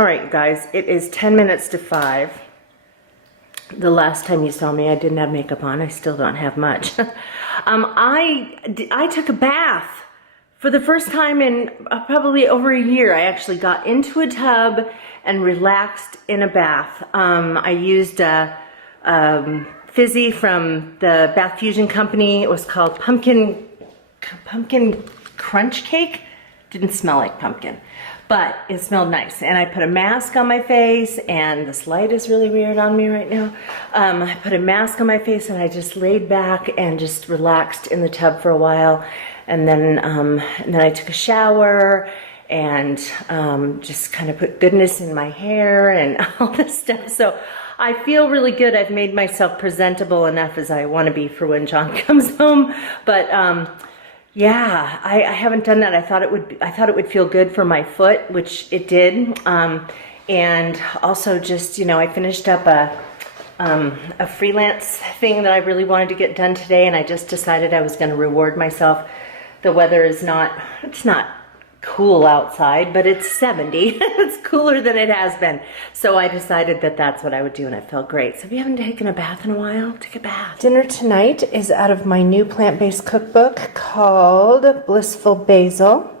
All right, guys, it is 10 minutes to 5. The last time you saw me, I didn't have makeup on. I still don't have much. I took a bath for the first time in probably over a year. I actually got into a tub and relaxed in a bath. I used Fizzy from the Bath Fusion Company. It was called pumpkin crunch cake. Didn't smell like pumpkin, but it smelled nice. And I put a mask on my face, and this light is really weird on me right now. I put a mask on my face and I just laid back and just relaxed in the tub for a while. And then I took a shower and just kind of put goodness in my hair and all this stuff. So I feel really good. I've made myself presentable enough as I want to be for when John comes home. But yeah, I haven't done that. I thought it would feel good for my foot, which it did. And also just, you know, I finished up a freelance thing that I really wanted to get done today, and I just decided I was going to reward myself. The weather is it's not cool outside, but it's 70. It's cooler than it has been. So I decided that that's what I would do, and it felt great. So if you haven't taken a bath in a while, take a bath. Dinner tonight is out of my new plant-based cookbook called Blissful Basil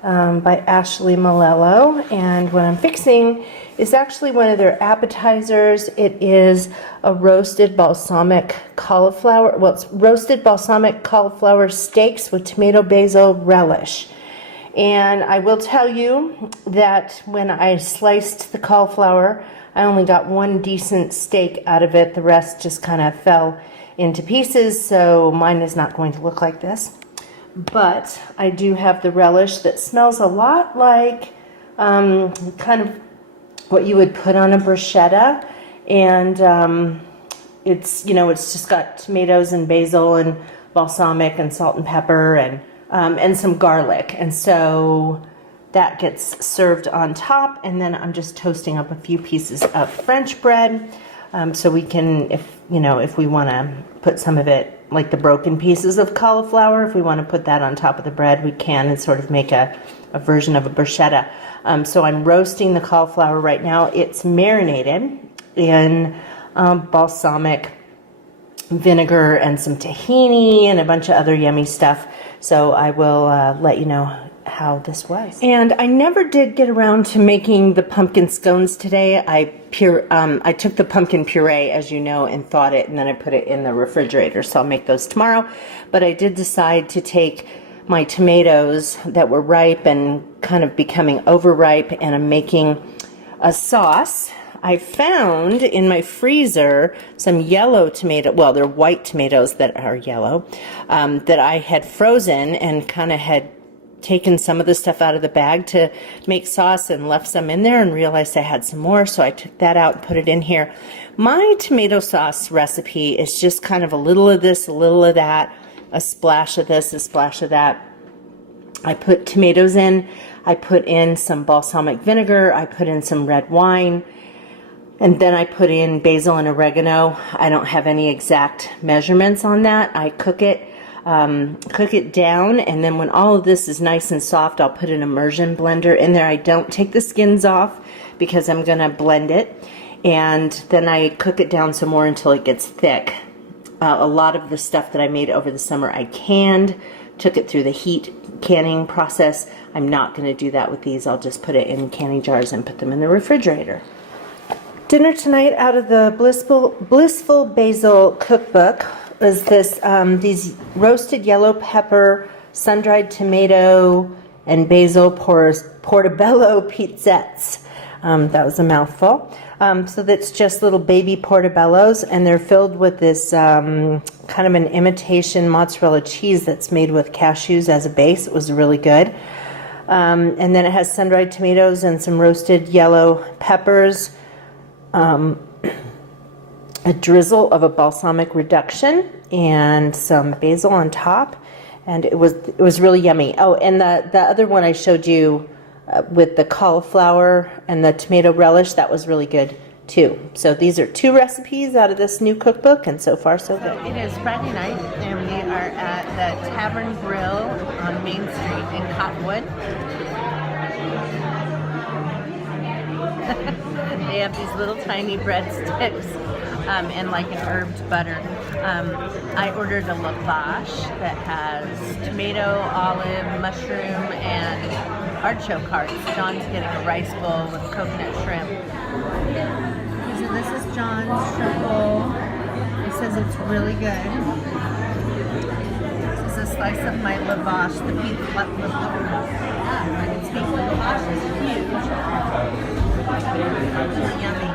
by Ashley Malello. And what I'm fixing is actually one of their appetizers. It is a roasted balsamic cauliflower. Well, it's roasted balsamic cauliflower steaks with tomato basil relish. And I will tell you that when I sliced the cauliflower, I only got one decent steak out of it. The rest just kind of fell into pieces, so mine is not going to look like this. But I do have the relish that smells a lot like kind of what you would put on a bruschetta. And it's just got tomatoes and basil and balsamic and salt and pepper and some garlic, and so that gets served on top. And then I'm just toasting up a few pieces of French bread, so we can, if we want to put some of it, like the broken pieces of cauliflower, if we want to put that on top of the bread, we can, and sort of make a version of a bruschetta. So I'm roasting the cauliflower right now. It's marinated in balsamic vinegar and some tahini and a bunch of other yummy stuff. So I will let you know how this was. And I never did get around to making the pumpkin scones today. I took the pumpkin puree, as you know, and thawed it, and then I put it in the refrigerator. So I'll make those tomorrow. But I did decide to take my tomatoes that were ripe and kind of becoming overripe, and I'm making a sauce. I found in my freezer some yellow tomato, well, they're white tomatoes that are yellow, that I had frozen and kind of had taken some of the stuff out of the bag to make sauce and left some in there and realized I had some more, so I took that out and put it in here. My tomato sauce recipe is just kind of a little of this, a little of that, a splash of this, a splash of that. I put tomatoes in, I put in some balsamic vinegar, I put in some red wine, and then I put in basil and oregano. I don't have any exact measurements on that. I cook it down, and then when all of this is nice and soft, I'll put an immersion blender in there. I don't take the skins off because I'm gonna blend it, and then I cook it down some more until it gets thick. A lot of the stuff that I made over the summer I canned, took it through the heat canning process. I'm not gonna do that with these. I'll just put it in canning jars and put them in the refrigerator. Dinner tonight out of the Blissful Basil cookbook is this these roasted yellow pepper, sun-dried tomato, and basil portobello pizzettes. That was a mouthful. So that's just little baby portobellos, and they're filled with this kind of an imitation mozzarella cheese that's made with cashews as a base. It was really good. And then it has sun-dried tomatoes and some roasted yellow peppers, a drizzle of a balsamic reduction, and some basil on top, and it was really yummy. Oh, and the other one I showed you with the cauliflower and the tomato relish, that was really good too. So these are 2 recipes out of this new cookbook, and so far so good. It is Friday night, and we are at the Tavern Grill on Main Street in Cottonwood. They have these little tiny breadsticks and like an herbed butter. I ordered a lavash that has tomato, olive, mushroom, and artichoke hearts. John's getting a rice bowl with coconut shrimp. So this is John's shrimp bowl. He says it's really good. This is a slice of my lavash, the beef lavash. I can speak. The lavash is huge. Yummy.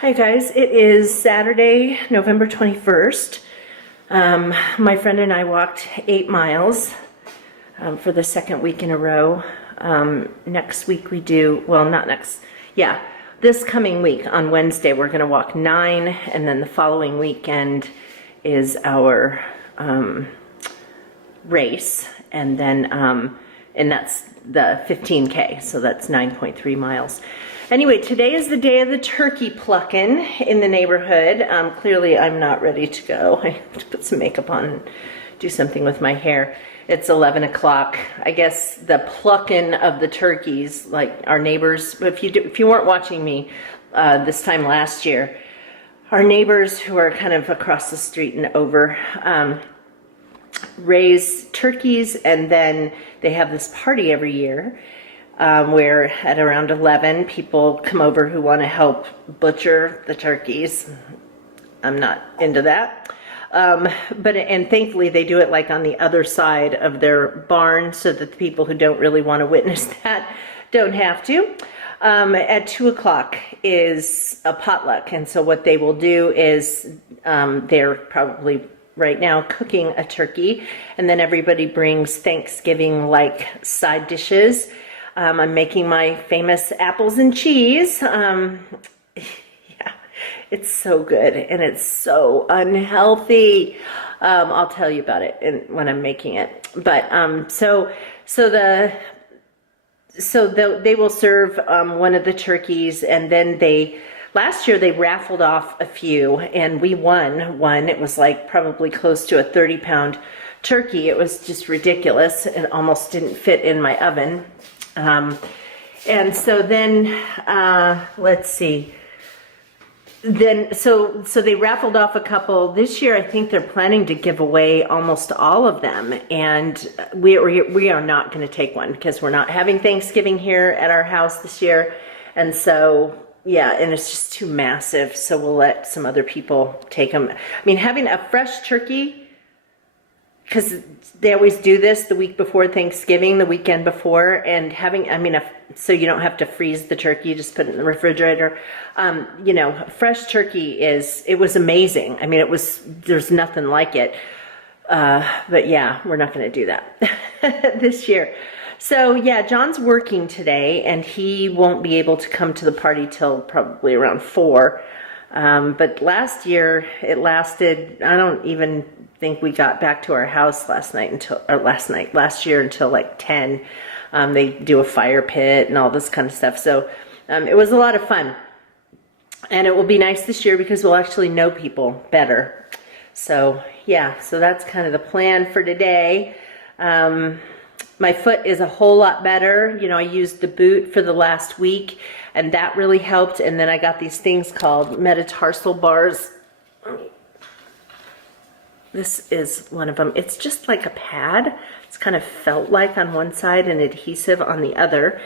Hi guys, it is Saturday, November 21st. My friend and I walked 8 miles for the second week in a row. Next week we do, well not next, yeah, this coming week on Wednesday we're gonna walk 9, and then the following weekend is our race, and then and that's the 15K, so that's 9.3 miles. Anyway, today is the day of the turkey plucking in the neighborhood. Clearly I'm not ready to go. I have to put some makeup on and do something with my hair. It's 11 o'clock. I guess the plucking of the turkeys, like our neighbors, if you weren't watching me this time last year, our neighbors who are kind of across the street and over, raise turkeys, and then they have this party every year where at around 11 people come over who want to help butcher the turkeys. I'm not into that. And thankfully they do it like on the other side of their barn so that the people who don't really want to witness that don't have to. At 2 o'clock is a potluck, and so what they will do is they're probably right now cooking a turkey, and then everybody brings Thanksgiving-like side dishes. I'm making my famous apples and cheese. Yeah, it's so good, and it's so unhealthy. I'll tell you about it when I'm making it. But they will serve one of the turkeys, and then last year they raffled off a few, and we won one. It was like probably close to a 30-pound turkey. It was just ridiculous. It almost didn't fit in my oven. And so then, let's see. So they raffled off a couple. This year, I think they're planning to give away almost all of them. And we are not going to take one because we're not having Thanksgiving here at our house this year. And so, yeah, and it's just too massive. So we'll let some other people take them. I mean, having a fresh turkey, because they always do this the week before Thanksgiving, the weekend before, and so you don't have to freeze the turkey, you just put it in the refrigerator. You know, fresh turkey it was amazing. I mean, there's nothing like it. But yeah, we're not going to do that this year. So yeah, John's working today, and he won't be able to come to the party till probably around 4. But last year it lasted, I don't even think we got back to our house last year until like 10. They do a fire pit and all this kind of stuff. So it was a lot of fun, and it will be nice this year because we'll actually know people better. So yeah, so that's kind of the plan for today. My foot is a whole lot better. You know, I used the boot for the last week, and that really helped. And then I got these things called metatarsal bars. This is one of them. It's just like a pad. It's kind of felt-like on one side and adhesive on the other.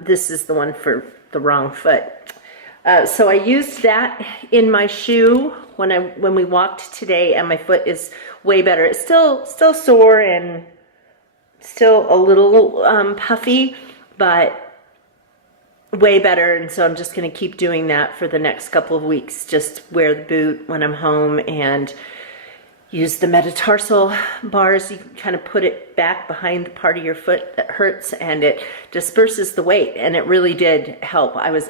This is the one for the wrong foot. So I used that in my shoe when we walked today, and my foot is way better. It's still sore and still a little puffy, but way better. And so I'm just going to keep doing that for the next couple of weeks. Just wear the boot when I'm home and use the metatarsal bars. You can kind of put it back behind the part of your foot that hurts, and it disperses the weight, and it really did help. I was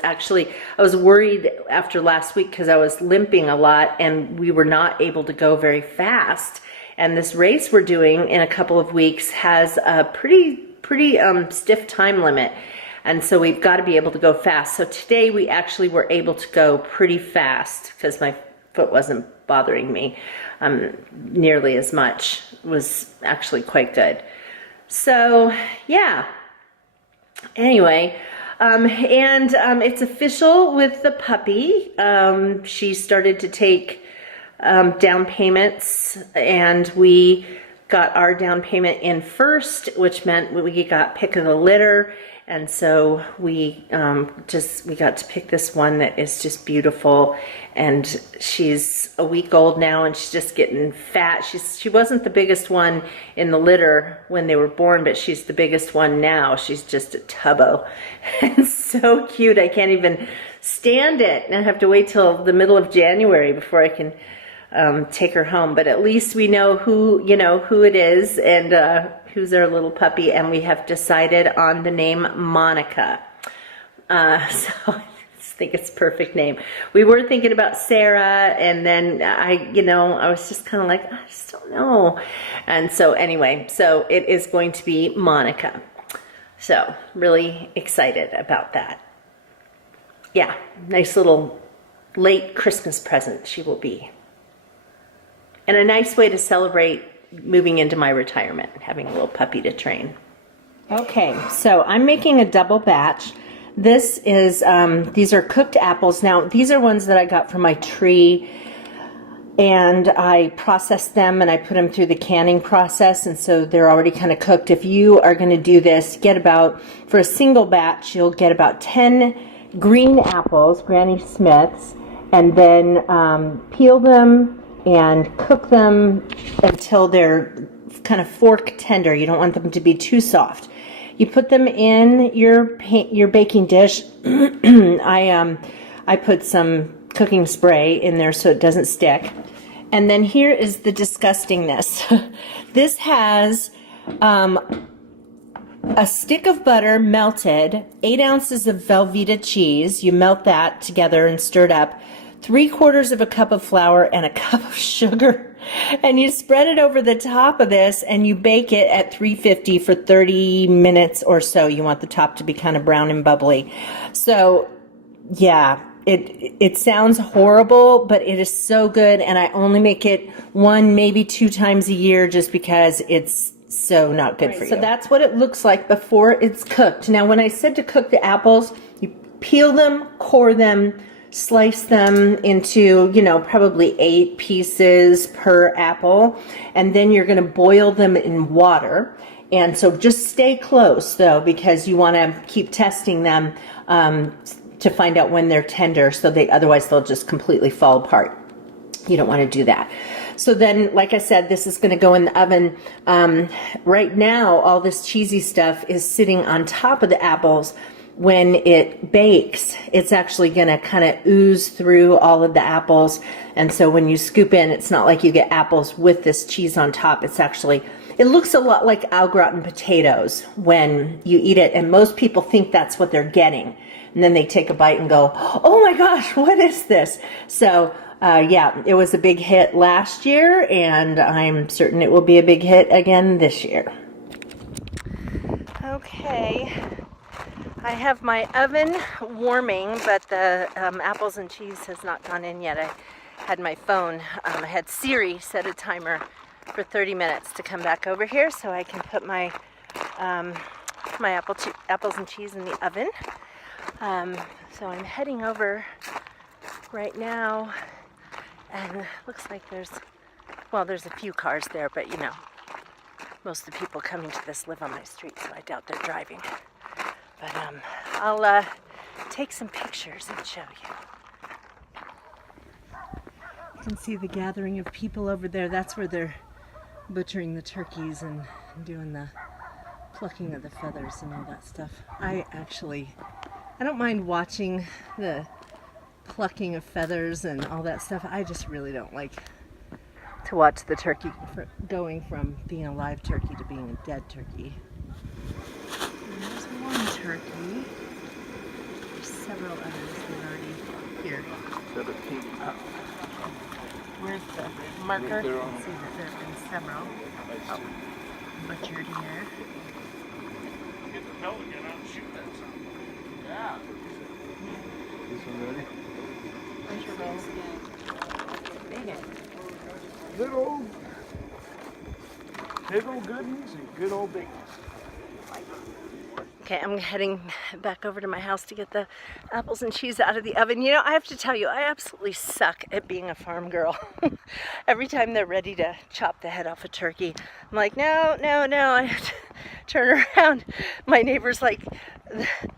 worried after last week because I was limping a lot and we were not able to go very fast. And this race we're doing in a couple of weeks has a pretty stiff time limit. And so we've got to be able to go fast. So today we actually were able to go pretty fast because my foot wasn't bothering me nearly as much. It was actually quite good. So yeah, anyway, it's official with the puppy. She started to take down payments, and we got our down payment in first, which meant we got pick of the litter. And so we got to pick this one that is just beautiful, and she's a week old now, and she's just getting fat. She wasn't the biggest one in the litter when they were born, but she's the biggest one now. She's just a tubbo, and so cute. I can't even stand it, and I have to wait till the middle of January before I can take her home. But at least we know who it is, and who's our little puppy, and we have decided on the name Monica. So I think it's a perfect name. We were thinking about Sarah, and then I was just kind of like, I just don't know. And so anyway, so it is going to be Monica. So really excited about that. Yeah, nice little late Christmas present she will be. And a nice way to celebrate moving into my retirement, having a little puppy to train. Okay, so I'm making a double batch. This is, these are cooked apples. Now, these are ones that I got from my tree, and I processed them and I put them through the canning process, and so they're already kind of cooked. If you are going to do this, for a single batch, you'll get about 10 green apples, Granny Smiths, and then peel them and cook them until they're kind of fork tender. You don't want them to be too soft. You put them in your baking dish. I put some cooking spray in there so it doesn't stick. And then here is the disgustingness. This has a stick of butter melted, 8 ounces of Velveeta cheese. You melt that together and stir it up. 3/4 of a cup of flour and a cup of sugar, and you spread it over the top of this, and you bake it at 350 for 30 minutes or so. You want the top to be kind of brown and bubbly. So yeah, it sounds horrible, but it is so good, and I only make it 1, maybe 2 times a year just because it's so not good for you. So that's what it looks like before it's cooked. Now, when I said to cook the apples, you peel them, core them, slice them into, probably 8 pieces per apple, and then you're going to boil them in water. And so just stay close, though, because you want to keep testing them to find out when they're tender, so otherwise they'll just completely fall apart. You don't want to do that. So then, like I said, this is going to go in the oven. Right now, all this cheesy stuff is sitting on top of the apples. When it bakes, it's actually going to kind of ooze through all of the apples. And so when you scoop in, it's not like you get apples with this cheese on top. It looks a lot like au gratin potatoes when you eat it. And most people think that's what they're getting. And then they take a bite and go, oh my gosh, what is this? So yeah, it was a big hit last year, and I'm certain it will be a big hit again this year. Okay. I have my oven warming, but the apples and cheese has not gone in yet. I had my phone, I had Siri set a timer for 30 minutes to come back over here so I can put my apples and cheese in the oven. So I'm heading over right now, and looks like there's a few cars there, but most of the people coming to this live on my street, so I doubt they're driving. But I'll take some pictures and show you. You can see the gathering of people over there. That's where they're butchering the turkeys and doing the plucking of the feathers and all that stuff. I don't mind watching the plucking of feathers and all that stuff. I just really don't like to watch the turkey going from being a live turkey to being a dead turkey. There's one turkey. There's several others that are already here. Where's the marker? You can see that there have been several butchered here. Get the pelican out and shoot that son. Yeah. This one ready? Good old goodies and good old biggies. Okay, I'm heading back over to my house to get the apples and cheese out of the oven. You know, I have to tell you, I absolutely suck at being a farm girl. Every time they're ready to chop the head off a turkey, I'm like, no, no, no. I have to turn around. My neighbor's like,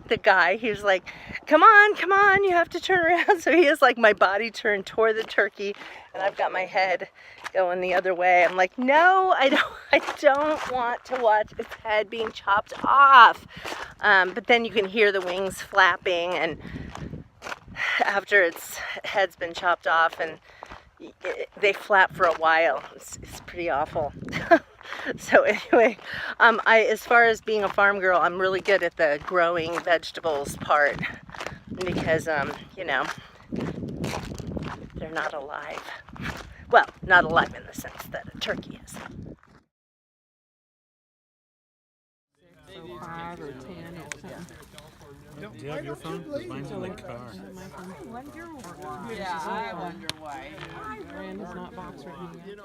the guy, he was like, come on, you have to turn around. So he has like my body turned toward the turkey, and I've got my head going the other way. I'm like, no, I don't want to watch its head being chopped off. But then you can hear the wings flapping, and after its head's been chopped off, and they flap for a while. It's pretty awful. So anyway, as far as being a farm girl, I'm really good at the growing vegetables part because, you know, they're not alive. Well, not alive in the sense that a turkey is. So 5 or 10 or something. Do you have your phone? Mine's in the car. Yeah, I wonder why. Brand is not box written yet.